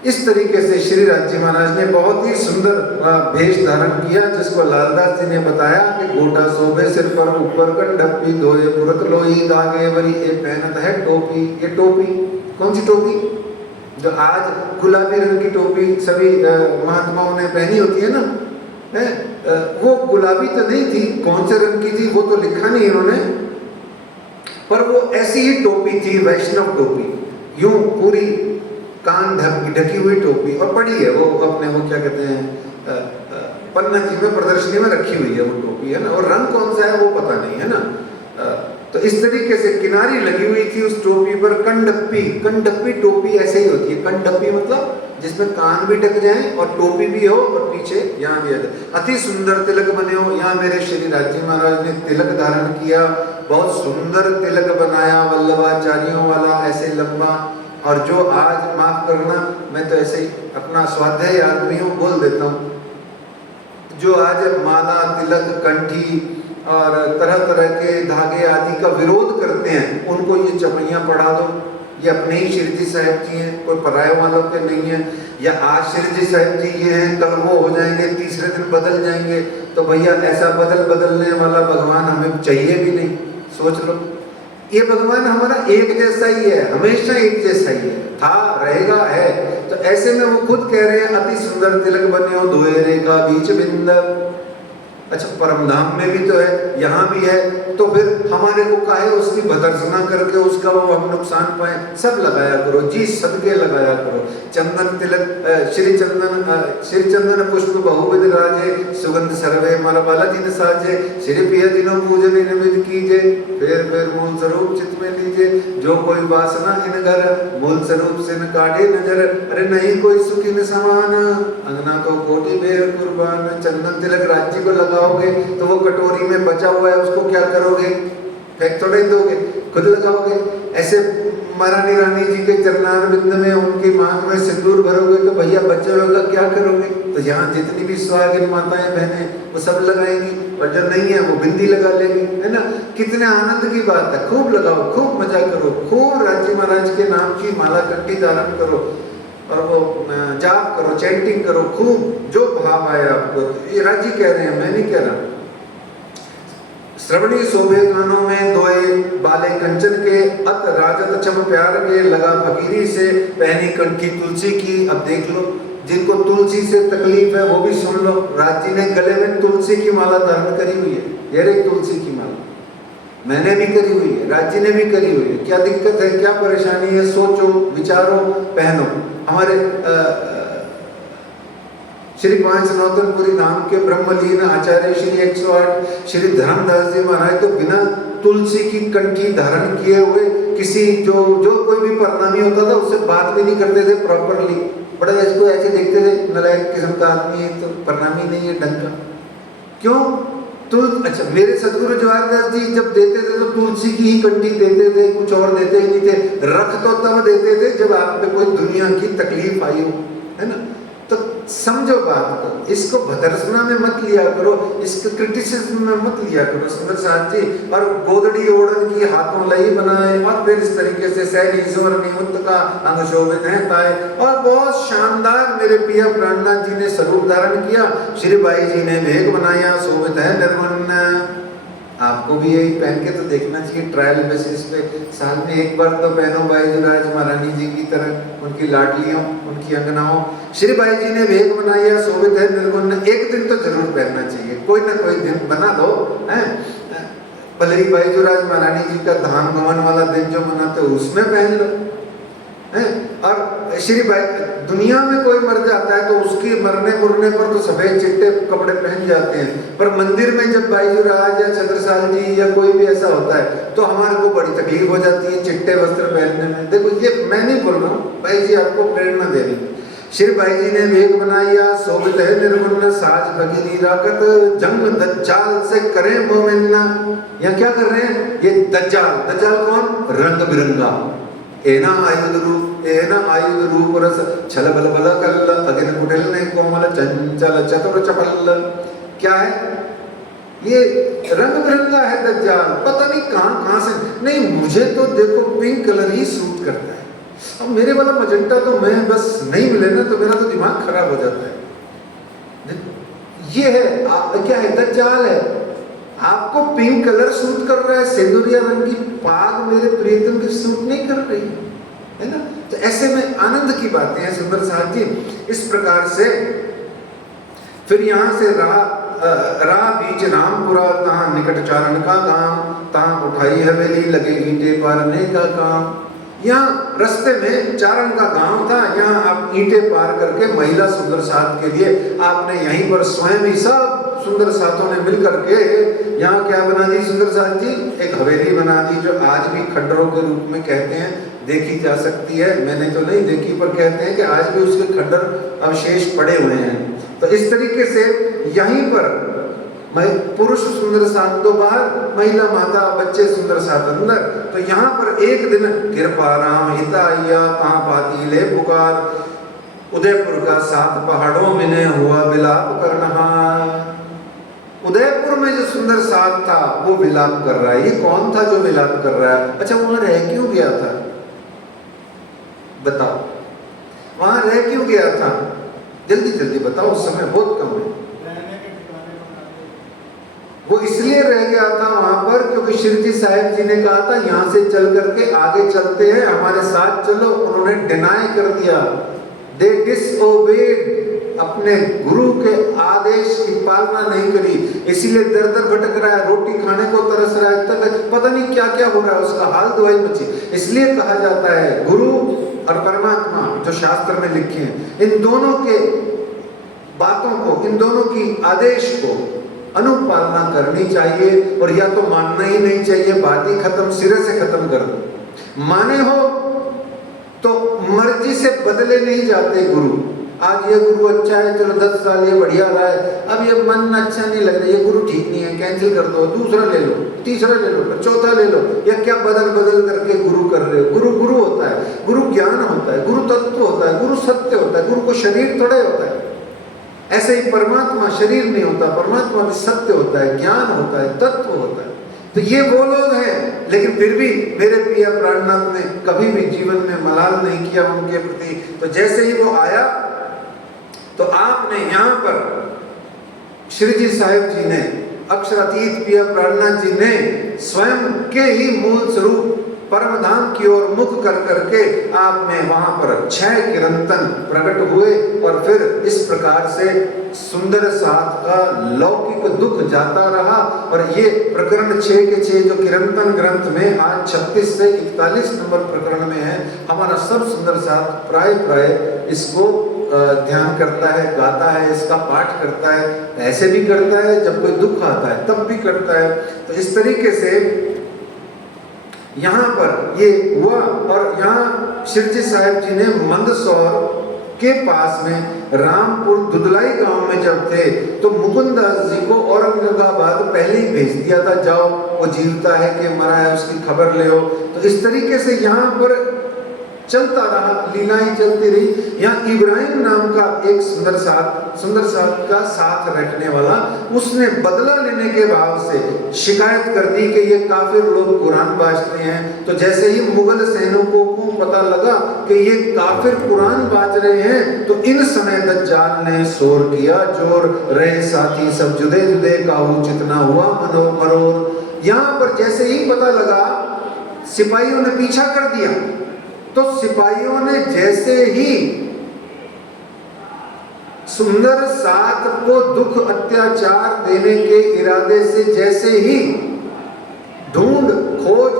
इस तरीके से श्री राज्य महाराज ने बहुत ही सुंदर भेष धारण किया, जिसको लालदास जी ने बताया कि गोटा शोभे सिर पर, ऊपर कंडपी धोए पुरत लोई, दागे बरी ये पहनत है टोपी। ये टोपी कौन सी टोपी? जो आज गुलाबी रंग की टोपी सभी महात्माओं ने पहनी होती है ना, है? वो गुलाबी तो नहीं थी, कौन से रंग की थी वो तो लिखा नहीं इन्होंने, पर वो ऐसी ही टोपी थी, वैष्णव टोपी, यूं पूरी कान ढकी हुई टोपी। और पड़ी है वो अपने, वो क्या कहते हैं, पन्ना जी में प्रदर्शनी में रखी हुई है वो टोपी, है ना। और रंग कौन सा है वो पता नहीं, है ना। तो इस तरीके से किनारी लगी हुई थी उस टोपी पर। कंडप्पी, कंडप्पी टोपी ऐसे ही होती है। कंडप्पी मतलब जिसमें कान भी ढक जाए और टोपी भी हो और पीछे यहाँ भी आ जाए। अति सुंदर तिलक बने हो। यहाँ मेरे श्री राज्य महाराज ने तिलक धारण किया, बहुत सुंदर तिलक बनाया, वल्लभाचार्यों वाला ऐसे लंबा। और जो आज माफ करना, मैं तो ऐसे ही अपना स्वाध्याय आदमी हूँ, बोल देता हूँ, जो आज माला, तिलक, कंठी और तरह तरह के धागे आदि का विरोध करते हैं, उनको ये चपैयाँ पढ़ा दो। ये अपने ही श्री जी साहब जी हैं, कोई पराये वालों के नहीं है। या आज श्री जी साहब जी ये हैं, कल वो हो जाएंगे, तीसरे दिन बदल जाएंगे। तो भैया ऐसा बदलने वाला भगवान हमें चाहिए भी नहीं। सोच लो, ये भगवान हमारा एक जैसा ही है, हमेशा एक जैसा ही है, था, रहेगा, है। तो ऐसे में वो खुद कह रहे हैं, अति सुंदर तिलक बने हो, धोए रेखा बीच बिंद। अच्छा परमधाम में भी तो है, यहाँ भी है, तो फिर हमारे को काहे उसकी भर्त्सना करके उसका वो हम नुकसान पाए। सब लगाया करो जी, सदके लगाया करो। चंदन तिलक श्री चंदन पुष्प बहुविध राजे, सुगंध सर्वे मल बल जिन साजे, श्री प्रिय दिनों पूजन निमित कीजे, फिर मूल स्वरूप चित्त में लीजिए। जो कोई वासना इन घर, मूल स्वरूप से न काटे नजर, अरे नहीं कोई सुखी न समान, अंगना को कोटि बेर कुर्बान। चंदन तिलक राज्य को लगाओगे तो वो कटोरी में बचा हुआ है उसको क्या करोगे, फेंक थोड़ा ही दोगे, खुद लगाओगे। ऐसे महारानी रानी जी के चरणार बिंद में उनकी मांग में सिंदूर भरोगे तो भैया बच्चे लोग का क्या करोगे। तो यहाँ जितनी भी सुहागिन माताएं बहनें वो सब लगाएंगी, और जो नहीं है वो बिंदी लगा लेगी, है ना। कितने आनंद की बात है। खूब लगाओ, खूब मजा करो, खूब राज्य महाराज के नाम की माला कंठी धारण करो और वो जाप करो, चैंटिंग करो, खूब जो भाव आए आपको। ये राजी कह रहे हैं, मैं नहीं कह रहा। श्रवणी शोभे कानों में दोए बाले कंचन के, अत राजत चम प्यार के, लगा फकीरी से पहनी कंठी तुलसी की। अब देख लो जिनको तुलसी से तकलीफ है वो भी सुन लो। राज जी ने गले में तुलसी की माला धारण करी हुई है, ये रही तुलसी की माला, मैंने भी करी हुई है, राज जी ने भी करी हुई है। क्या दिक्कत है, क्या परेशानी है, सोचो विचारो, पहनो। हमारे श्री पांच नौतनपुरी धाम के ब्रह्मलीन आचार्य श्री 108 श्री धर्मदास जी महाराज तो बिना तुलसी की कंठी धारण किए हुए किसी जो कोई भी प्रणामी होता था उससे बात भी नहीं करते थे प्रॉपरली। बड़ा इसको ऐसे देखते थे, नलायक किस्म का आदमी है, तो प्रणामी नहीं है ढंग का। क्यों? अच्छा मेरे सदगुरु जवाहरदास जी जब देते थे तो तुलसी की ही कंठी देते थे, कुछ और देते ही नहीं थे। रख तो तब देते थे जब आप पे कोई दुनिया की तकलीफ आई हो, है ना। तो समझो बात को, इसको भर्त्सना में मत लिया करो, इसको क्रिटिसिज्म में मत लिया करो सुंदर साथ जी। और गोदड़ी ओढ़न की हाथों लई बनाए, और फिर इस तरीके से सैन ईश्वर निमुक्त का अंग शोभित है ताए। और बहुत शानदार मेरे पिया प्राणनाथ जी ने स्वरूप धारण किया, श्री बाई जी ने भेग बनाया, शोभित है निर्मन। आपको भी यही पहन के तो देखना चाहिए ट्रायल बेसिस पे, साल में एक बार तो पहनो बाईजुराज महारानी जी की तरह, उनकी लाडलियों, उनकी अंगनाओं। श्री बाई जी ने भेग बनाया, शोभित है निर्गुण। एक दिन तो जरूर पहनना चाहिए, कोई ना कोई दिन बना लो, है भले ही बाईजुराज महारानी जी का धाम गमन वाला दिन जो मनाते हो उसमें पहन लो, है। और श्री बाई दुनिया में कोई मर जाता है तो उसके मरने मुरने पर तो सफेद चिट्टे कपड़े पहन जाते हैं, पर मंदिर में जब बाईजुराज या छत्रसाल जी या कोई भी ऐसा होता है तो हमारे को बड़ी तकलीफ हो जाती है चिट्टे वस्त्र पहनने में। देखो ये मैं नहीं बोल रहा हूँ, बाई जी आपको प्रेरणा दे रही है। श्री बाई जी ने भेग बनाया, शोभित है निर्गुण, साज भगीरी राकत, जंग दज्जाल से करें मोमिन्ना। यहाँ क्या कर रहे हैं, ये दज्जाल कौन, रंग बिरंगा, एना आयुध रूप रस, छल बल बल कल, अगिन कुटिल ने कोमल, चंचल चतुर चपल। क्या है ये, रंग बिरंगा है दज्जाल, पता नहीं कहां से। नहीं मुझे तो देखो पिंक कलर ही सूट करता है, अब मेरे वाला मजेंटा तो मैं बस नहीं मिले ना तो मेरा तो दिमाग खराब हो जाता है। देखो ये है क्या है, दज्जाल है। आपको पिंक कलर सूट कर रहा है, सिंदूरिया रंग की पाग मेरे प्रियतम की सूट नहीं कर रही है ना। तो ऐसे में आनंद की बातें हैं सुंदर साहब जी। इस प्रकार से फिर यहाँ से राह बीच रामपुरा, तहाँ निकट चारण का गांव, तहाँ उठाई हवेली, लगे ईंटे पारने का काम। यहाँ रास्ते में चारण का गांव था, यहाँ आप ईंटे पार करके महिला सुंदर साथ के लिए आपने यहीं पर स्वयं ही सब सुंदर साथों ने मिल करके यहाँ क्या बना दी सुंदर साथ जी, एक हवेली बना दी, जो आज भी खंडरों के रूप में कहते हैं, देखी जा सकती है। मैंने तो नहीं देखी पर कहते हैं कि आज भी उसके खंडर अवशेष पड़े हुए हैं। तो इस तरीके से यहीं पर पुरुष सुंदर साथ तो बाहर, महिला माता बच्चे सुंदर साथ अंदर। तो यहाँ पर एक दिन कृपा राम हिताया, कहाँ पाती ले पुकार, उदयपुर का 7 पहाड़ों में ने हुआ विलाप करना। उदयपुर में जो सुंदर साथ था वो विलाप कर रहा है। ये कौन था जो विलाप कर रहा है? अच्छा वहां रह क्यों गया था, बताओ वहां रह क्यों गया था, जल्दी जल्दी बताओ, उस समय बहुत कम है। वो इसलिए रह गया था वहां पर क्योंकि शिरजी साहिब जी ने कहा था यहाँ से चल करके आगे चलते हैं, हमारे साथ चलो। उन्होंने डिनाई कर दिया, दे डिसओबेड, अपने गुरु के आदेश की पालना नहीं करी। इसीलिए दर दर भटक रहा है, रोटी खाने को तरस रहा है, तक पता नहीं क्या क्या हो रहा है, उसका हाल दुहाई मची। इसलिए कहा जाता है गुरु और परमात्मा जो शास्त्र में लिखे हैं, इन दोनों के बातों को, इन दोनों की आदेश को अनुपालना करनी चाहिए, और या तो मानना ही नहीं चाहिए, बात ही खत्म, सिरे से खत्म कर दो। माने हो तो मर्जी से बदले नहीं जाते गुरु। आज ये गुरु अच्छा है, चलो 10 साल ये बढ़िया रहा है, अब ये मन अच्छा नहीं लग रहा, ये गुरु ठीक नहीं है, कैंसिल कर दो, दूसरा ले लो, तीसरा ले लो, चौथा ले लो। या क्या बदल बदल करके गुरु कर रहे हो? गुरु गुरु होता है, गुरु ज्ञान होता है, गुरु तत्व होता है, गुरु सत्य होता है, गुरु को शरीर थोड़े होता है। ऐसे ही परमात्मा शरीर नहीं होता, परमात्मा भी सत्य होता है, ज्ञान होता है, तत्व होता है। तो ये वो लोग हैं, लेकिन फिर भी मेरे प्रिय प्राणनाथ ने कभी भी जीवन में मलाल नहीं किया उनके प्रति। तो जैसे ही वो आया तो आपने यहाँ पर श्री जी साहिब जी ने, अक्षरातीत प्रिय प्राणनाथ जी ने स्वयं के ही मूल स्वरूप परम धाम की ओर मुख कर करके आपने वहां पर 6 किरंतन प्रकट हुए, और फिर इस प्रकार से सुंदर साथ का लौकिक दुख जाता रहा। और ये प्रकरण 6 के 6 जो किरंतन ग्रंथ में आज 36 से 41 नंबर प्रकरण में है, हमारा सब सुंदर साथ प्राय प्राय इसको ध्यान करता है, गाता है, इसका पाठ करता है। ऐसे भी करता है जब कोई दुख आता है तब भी करता है। तो इस तरीके से यहाँ पर ये हुआ। और यहाँ श्री जी साहिब जी ने मंदसौर के पास में रामपुर दुदलाई गांव में जब थे तो मुकुंदास जी को औरंगाबाद पहले ही भेज दिया था, जाओ वो जीवता है कि मरा है उसकी खबर ले आओ। तो इस तरीके से यहाँ पर चलता रहा, लीलाएं चलती रही। यहाँ इब्राहिम नाम का एक सुंदर साथ का साथ रखने वाला, उसने बदला लेने के भाव से शिकायत कर दी कि ये काफिर लोग कुरान बाजते हैं। तो जैसे ही मुगल सैनिकों को पता लगा कि ये काफिर कुरान बाज रहे हैं, तो इन समय दज्जाल ने शोर किया जोर, रहे साथी सब जुदे जुदे, काहू चितना हुआ मनो मरोर। यहाँ पर जैसे ही पता लगा, सिपाहियों ने पीछा कर दिया। तो सिपाहियों ने जैसे ही सुंदर साथ को दुख अत्याचार देने के इरादे से जैसे ही ढूंढ खोज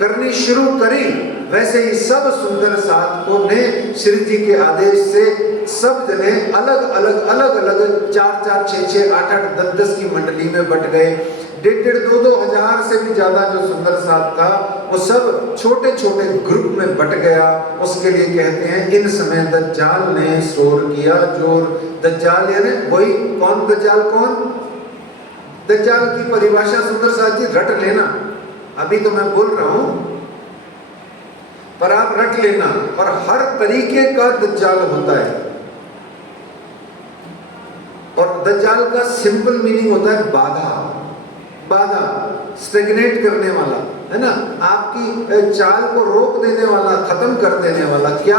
करनी शुरू करी, वैसे ही सब सुंदर साथ को ने श्री जी के आदेश से सब जने अलग अलग 4-4, 6-6, 8-8, 10-10 की मंडली में बट गए। 1,500-2,2 हजार से भी ज्यादा जो सुंदर साथ था वो सब छोटे छोटे ग्रुप में बट गया। उसके लिए कहते हैं इन समय दज्जाल ने शोर किया जोर। दज्जाल यानी वही कौन? दज्जाल कौन? दज्जाल की परिभाषा सुंदर साथ जी रट लेना, अभी तो मैं बोल रहा हूं पर आप रट लेना। और हर तरीके का दज्जाल होता है, और दज्जाल का सिंपल मीनिंग होता है बाधा, स्टेगनेट करने वाला, है ना, आपकी चाल को रोक देने वाला, खत्म कर देने वाला। क्या?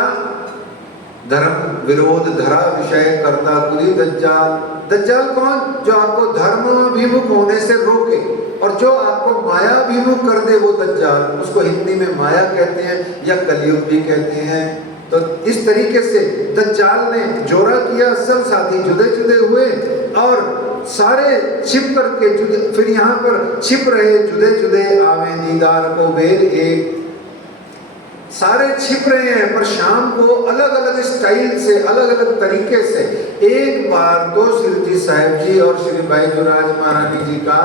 धर्म विरोध धरा विषय करता कुली दज्जाल। दज्जाल कौन? जो आपको धर्माभिमुख होने से रोके और जो आपको मायाभिमुख कर दे, वो दज्जाल। उसको हिंदी में माया कहते हैं या कलयुग भी कहते हैं। तो इस तरीके से दज्जाल ने जोरा किया, सब साथी जुदे जुदे हुए और सारे छिप करके जुदे, फिर यहाँ पर छिप रहे जुदे जुदे आवे दीदार को बेर एक। सारे छिप रहे हैं पर शाम को अलग अलग स्टाइल से, अलग अलग तरीके से एक बार तो श्री जी साहिब जी और श्री बाईजुराज महारानी जी का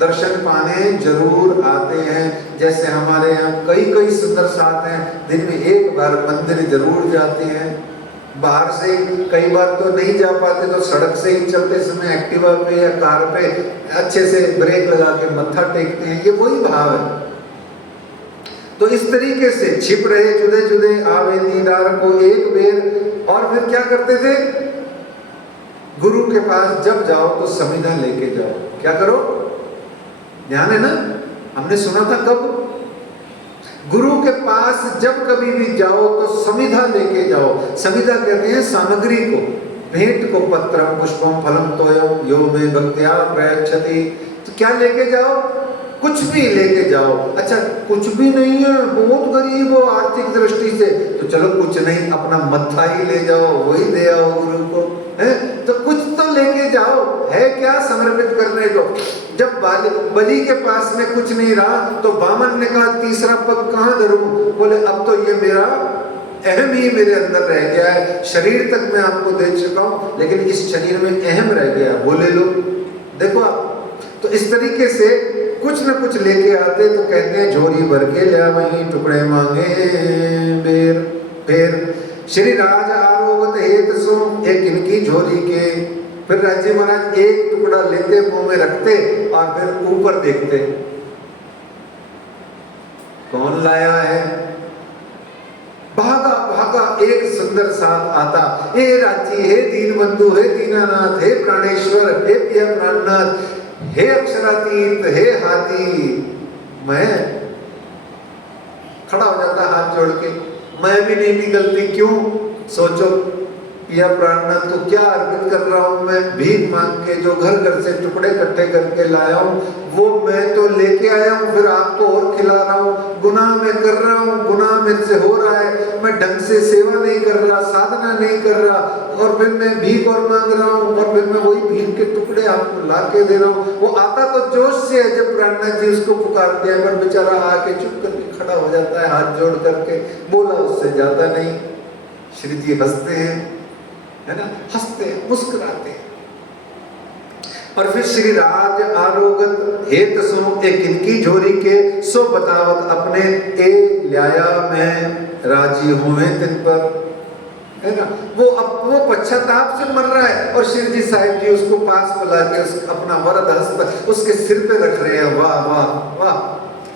दर्शन पाने जरूर आते हैं। जैसे हमारे यहाँ कई सुंदर साथ हैं, दिन में एक बार मंदिर जरूर जाते हैं। बाहर से कई बार तो नहीं जा पाते, तो सड़क से ही चलते समय एक्टिवा पे या कार पे अच्छे से ब्रेक लगा के मत्था टेकते हैं। ये वही भाव है। तो इस तरीके से छिप रहे जुदे जुदे आवे दीदार को एक बेर। और फिर क्या करते थे? गुरु के पास जब जाओ तो समिधा लेके जाओ। क्या करो? ध्यान है ना, हमने सुना था कब? गुरु के पास जब कभी भी जाओ तो समिधा लेके जाओ। समिधा कहते हैं सामग्री को, भेंट को, पत्रम पुष्पम फलम तोयम यो में भक्त्या प्रयच्छति। तो क्या लेके जाओ? कुछ भी लेके जाओ। अच्छा, कुछ भी नहीं है, बहुत गरीब हो आर्थिक दृष्टि से, तो चलो कुछ नहीं, अपना मत्था ही ले जाओ, वही दे आओ गुरु को, है? तो कुछ तो लेके जाओ। है क्या समर्पित करने को। जब बलि के पास में कुछ नहीं रहा तो वामन ने कहा तीसरा पग कहाँ धरूं? बोले अब तो ये मेरा अहम ही मेरे अंदर रह गया है, शरीर तक मैं आपको दे चुका हूं लेकिन इस शरीर में अहम रह गया, बोले लो। देखो आप, तो इस तरीके से कुछ न कुछ लेके आते तो कहते हैं झोरी भर के लिया वहीं टुकड़े मांगे बेर। फिर श्री राज आरोगत हेत सो एक इनकी झोरी के, फिर राजी महाराज एक टुकड़ा लेते मुंह में रखते और फिर ऊपर देखते कौन लाया है। भागा भागा एक सुंदर साथ आता, हे राजी, हे दीन बंधु, हे दीनानाथ, हे प्राणेश्वर, हे प्रिय प्राणनाथ, हे अक्षरातीत, हे हाथी। मैं खड़ा हो जाता हाथ जोड़ के, मैं भी नहीं निकलती। क्यों? सोचो या प्राणनाथ तो क्या अर्पित कर रहा हूं मैं, भीख मांग के जो घर घर से टुकड़े इकट्ठे करके लाया हूं वो मैं तो लेके आया हूं, फिर आपको और खिला रहा हूं। गुनाह मैं कर रहा हूं, गुनाह मेरे से हो रहा है, मैं ढंग से सेवा नहीं कर रहा, साधना नहीं कर रहा, और फिर मैं भीख और मांग रहा हूं, और फिर मैं वही भीख के टुकड़े आपको ला के दे रहा हूं। वो आता तो जोश से है जब प्राणनाथ जी उसको पुकारते हैं, पर बेचारा आके चुप करके खड़ा हो जाता है हाथ जोड़ करके, बोला उससे जाता नहीं। श्री जी हंसते हैं, है ना, हंसते हैं, मुस्कुराते हैं। और फिर श्री राज आरोगत हेत सुनो एक इनकी झोरी के, सो बतावत अपने ए लाया मैं राजी हुए तिन पर, है ना। वो पश्चाताप से मर रहा है और श्री जी साहिब जी उसको पास बुला के अपना वरद हस्त उसके सिर पे रख रहे हैं। वाह वाह वाह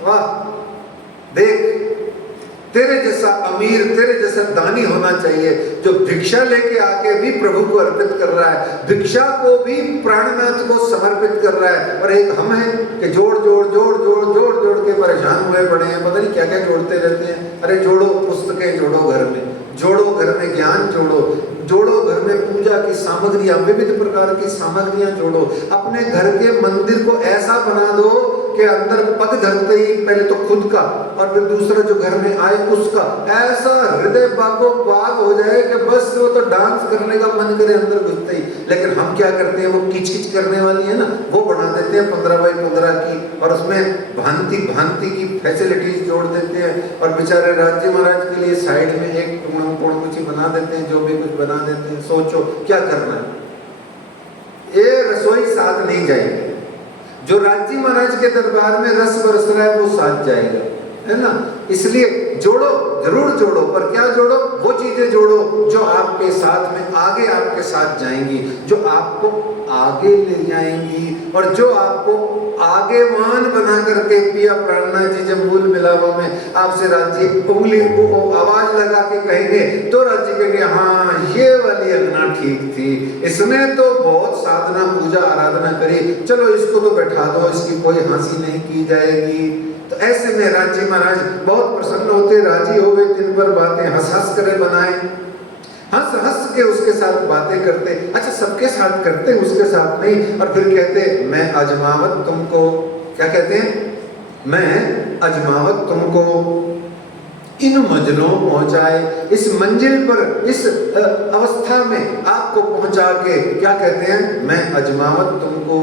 वाह, देख तेरे जैसा अमीर, तेरे जैसा दानी होना चाहिए जो भिक्षा लेके आके भी प्रभु को अर्पित कर रहा है, भिक्षा को भी प्राणनाथ को समर्पित कर रहा है। और एक हम हैं कि जोड़ जोड़ जोड़ जोड़ जोड़ जोड़ के परेशान हुए पड़े हैं, पता नहीं क्या क्या जोड़ते रहते हैं। अरे जोड़ो पुस्तकें, जोड़ो घर में, जोड़ो घर में ज्ञान, जोड़ो जोड़ो घर में पूजा की सामग्रियां, विविध प्रकार की सामग्रियां जोड़ो। अपने घर के मंदिर को ऐसा बना दो कि अंदर पग धरते ही पहले तो खुद का और फिर दूसरा जो घर में आए उसका ऐसा हृदय बागो बाग हो जाए कि बस वो तो डांस करने का मन करे अंदर घुसते ही। लेकिन हम क्या करते हैं, वो किचकिच करने वाली है ना, वो बना देते हैं 15x15 की, और उसमें भांति भांति की फैसिलिटीज जोड़ देते हैं, और बेचारे राज्य महाराज के लिए साइड में एक कुछ बना देते हैं, जो भी कुछ बना देते हैं। सोचो क्या करना है, ये रसोई साथ नहीं जाएगी। जो राज्य महाराज के दरबार में रस बरस रहा है वो साथ जाएगा, है ना। इसलिए जोड़ो, जरूर जोड़ो, पर क्या जोड़ो? वो चीजें जोड़ो जो आपके साथ में आगे आपके साथ जाएंगी, जो आपको आगे ले जाएंगी, और जो आपको आगेवान बना करके। पिया प्राणनाथ जी जब मूल मिलावा में आपसे राज्य उंगली को आवाज लगा के कहेंगे तो राज्य कहेंगे हाँ ये वाली अंगना ठीक थी, इसने तो बहुत साधना पूजा आराधना करी, चलो इसको तो बैठा दो, इसकी कोई हंसी नहीं की जाएगी। तो ऐसे में राज्य महाराज बहुत प्रसन्न होते, राजी हो गए, दिन भर बातें हंस हंस करे बनाए, हंस हंस के उसके साथ बातें करते। अच्छा, सबके साथ करते, उसके साथ नहीं। और फिर कहते मैं अजमावत तुमको, क्या कहते हैं, मैं अजमावत तुमको इन मंजिलों पहुंचाए, इस मंजिल पर, इस अवस्था में आपको पहुंचा के, क्या कहते हैं, मैं अजमावत तुमको।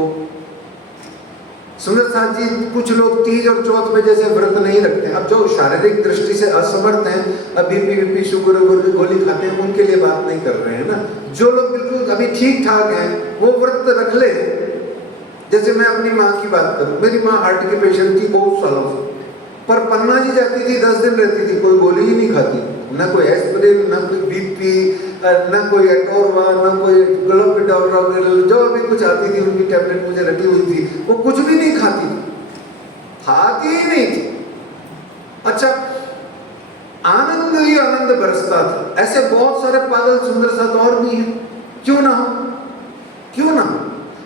सुंदर साथ जी, कुछ लोग तीज और चौथ में जैसे व्रत नहीं रखते, अब जो शारीरिक दृष्टि से असमर्थ हैं, अब बीपी शुगर गोली खाते हैं, उनके लिए बात नहीं कर रहे हैं ना। जो लोग बिल्कुल अभी ठीक ठाक हैं वो व्रत रख ले। जैसे मैं अपनी माँ की बात करूं, मेरी माँ हार्ट की पेशेंट थी बहुत सालों से, पर पन्ना जी जाती थी, 10 दिन रहती थी, कोई गोली ही नहीं खाती, ना कोई एस्पिरिन, ना कोई बीपी, ना कोई एटोरवा, ना कोई ग्लोपिडोग्राम, जो भी कुछ आती थी उनकी टैबलेट मुझे रखी हुई थी, वो कुछ भी नहीं खाती ही नहीं थी। अच्छा, आनंद ही आनंद बरसता था। ऐसे बहुत सारे पागल सुंदर साथ और भी हैं, क्यों ना हो, क्यों ना हो।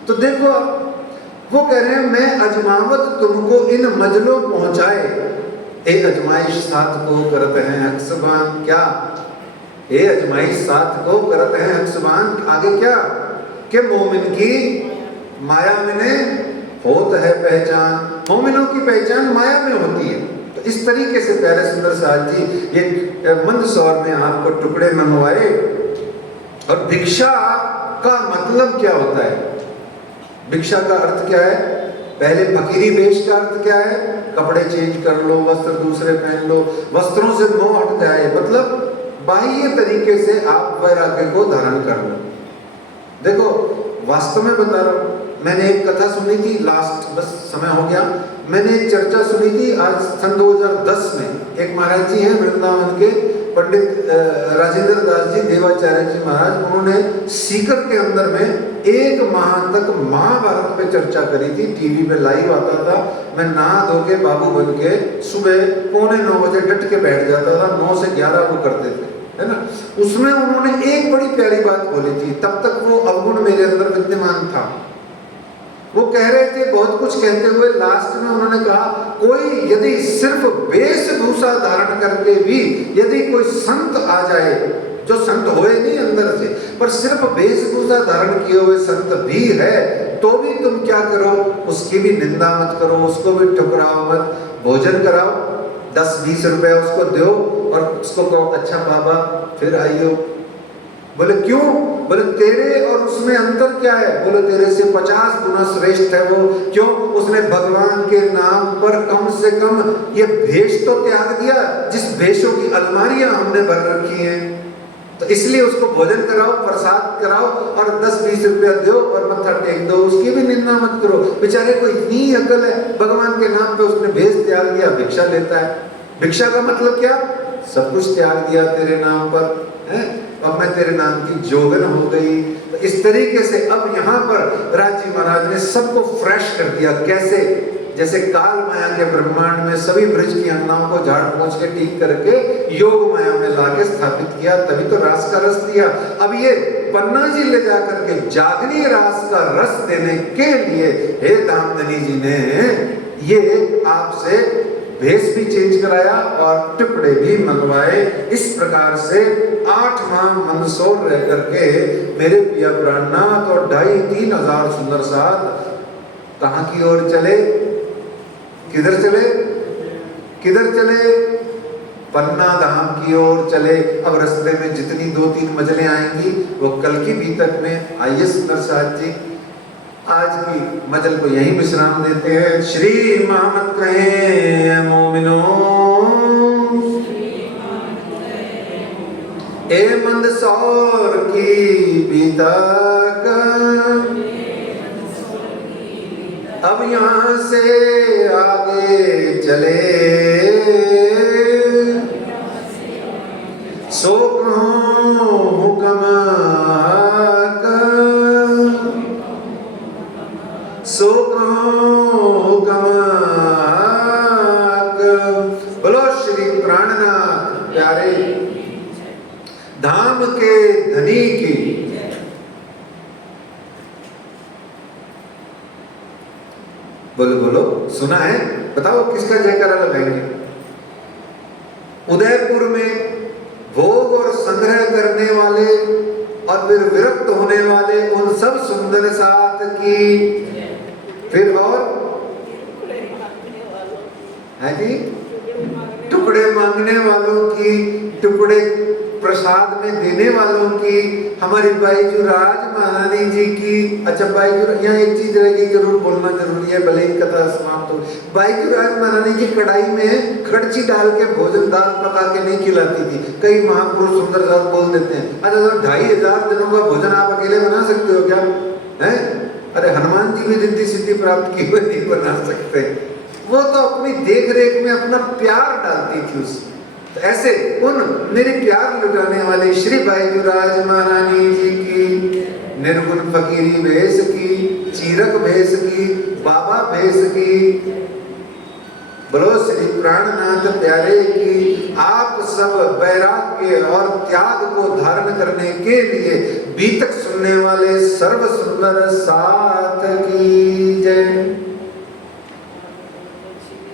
तो देखो वो कह रहे हैं मैं अजमावत तुमको इन मंजिलों पहुंचाए, ए अजमाइश साथ को करते हैं अक्सबान। क्या ए अजमाइश साथ को करते हैं अक्सबान, आगे क्या कि मोमिन की माया में होत है पहचान, मोमिनों की पहचान माया में होती है। तो इस तरीके से प्यारे सुंदर साथ जी ये मंद स्वर में आपको टुकड़े मंगवाए। और भिक्षा का मतलब क्या होता है? भिक्षा का अर्थ क्या है? पहले फकीरी वेश का अर्थ क्या है? कपड़े चेंज कर लो, वस्त्र दूसरे पहन लो, वस्त्रों से मोह हट जाए, मतलब बाह्य तरीके से आप वैराग्य को धारण कर लो। देखो वास्तव में बता रहा हूं, मैंने एक कथा सुनी थी लास्ट, बस समय हो गया, मैंने एक चर्चा सुनी थी आज सन 2010 में। एक महाराज जी हैं वृंदावन के, पंडित राजेंद्र दास जी देवाचार्य जी महाराज, उन्होंने सीकर के अंदर में 1 माह तक महाभारत पे चर्चा करी थी। टीवी पे लाइव आता था, मैं नहा धो के बाबू बन के सुबह 8:45 बजे डट के बैठ जाता था, 9 से 11 वो करते थे, है ना। उसमें उन्होंने एक बड़ी प्यारी बात बोली थी, तब तक वो अवगुण मेरे अंदर विद्यमान था। वो कह रहे थे, बहुत कुछ कहते हुए लास्ट में उन्होंने कहा, कोई यदि सिर्फ वेशभूषा धारण करके भी यदि कोई संत आ जाए, जो संत होए नहीं अंदर से, पर सिर्फ वेशभूषा धारण किए हुए संत भी है, तो भी तुम क्या करो, उसकी भी निंदा मत करो, उसको भी ठुकराओ मत, भोजन कराओ, 10-20 रुपए उसको दो और उसको कहो अच्छा बाबा फिर आइयो। बोले क्यों? बोले तेरे और उसमें अंतर क्या है? बोले तेरे से 50 गुना श्रेष्ठ है वो। क्यों? उसने भगवान के नाम पर कम से कम ये भेष तो त्याग दिया, जिस भेषों की अलमारियां हमने भर रखी हैं। तो इसलिए उसको भोजन कराओ, प्रसाद कराओ और 10-20 रुपया दो और मत्था टेक दो, उसकी भी निंदा मत करो। बेचारे को इतनी अकल है, भगवान के नाम पे उसने भेष त्याग दिया, भिक्षा लेता है। भिक्षा का मतलब क्या? सब कुछ त्याग दिया तेरे नाम पर, है, अब मैं तेरे नाम की जोगन हो गई। तो इस तरीके से अब यहाँ पर राजी महाराज ने सबको फ्रेश कर दिया। कैसे? जैसे काल माया के ब्रह्मांड में सभी ब्रज की अन्नाओं को झाड़ पोंछ के ठीक करके योग माया में लाके स्थापित किया, तभी तो रास का रस दिया। अब ये पन्ना जी ले जा करके जागनी रास का रस देने के लिए हे धामधनी जी ने ये आपसे भेष भी चेंज कराया और टुकड़े भी मंगवाए। इस प्रकार से 8 माह मंदसौर रह करके मेरे पिया प्राणनाथ और 2,500-3 हजार सुंदर साथ कहाँ की ओर चले? किधर चले? किधर चले? पन्ना धाम की ओर चले। अब रास्ते में जितनी 2-3 मजलें आएंगी वो कल की बीतक में। आइए सुंदर साथ जी, आज की मजल को यहीं विश्राम देते हैं। श्री मोहम्मद कहे मोमिनो, ए मंदसौर की बीतक, अब यहाँ से आगे चले, सो हुक्म सो बोलो श्री प्राणनाथ प्यारे धाम के धनी की। बोलो बोलो, सुना है? बताओ किसका जयकारा लगाएंगे? उदयपुर में भोग और संग्रह करने वाले और फिर विरक्त होने वाले उन सब सुंदर साथ की। फिर और है जी, टुकड़े मांगने वालों की, टुकड़े प्रसाद में देने वालों की, हमारी बाईजू राज महारानी जी की। अच्छा बाईजू, यहाँ एक चीज रहेगी जरूर बोलना जरूरी है, भले ही कथा समाप्त हो। बाईजू राज महारानी जी कढ़ाई में खड़ची डाल के भोजन दाल पका के नहीं खिलाती थी। कई महापुरुष सुंदर साथ बोल देते हैं, अच्छा 2,500 जनों का भोजन आप अकेले बना सकते हो क्या? है? अरे हनुमान जी भी रिद्धि सिद्धि प्राप्त की हुए नहीं बना सकते। वो तो अपनी देख रेख में अपना प्यार डालती थी उसमें। तो ऐसे उन मेरे प्यार लुटाने वाले श्री बाईजू राज महारानी जी की निर्गुण फकीरी भेष की, चीरक भेष की, बाबा भेष की। बोलो श्री प्राणनाथ प्यारे की। आप सब वैराग्य और त्याग को धारण करने के लिए बीतक सुनने वाले सर्व सुंदर साथ की जय।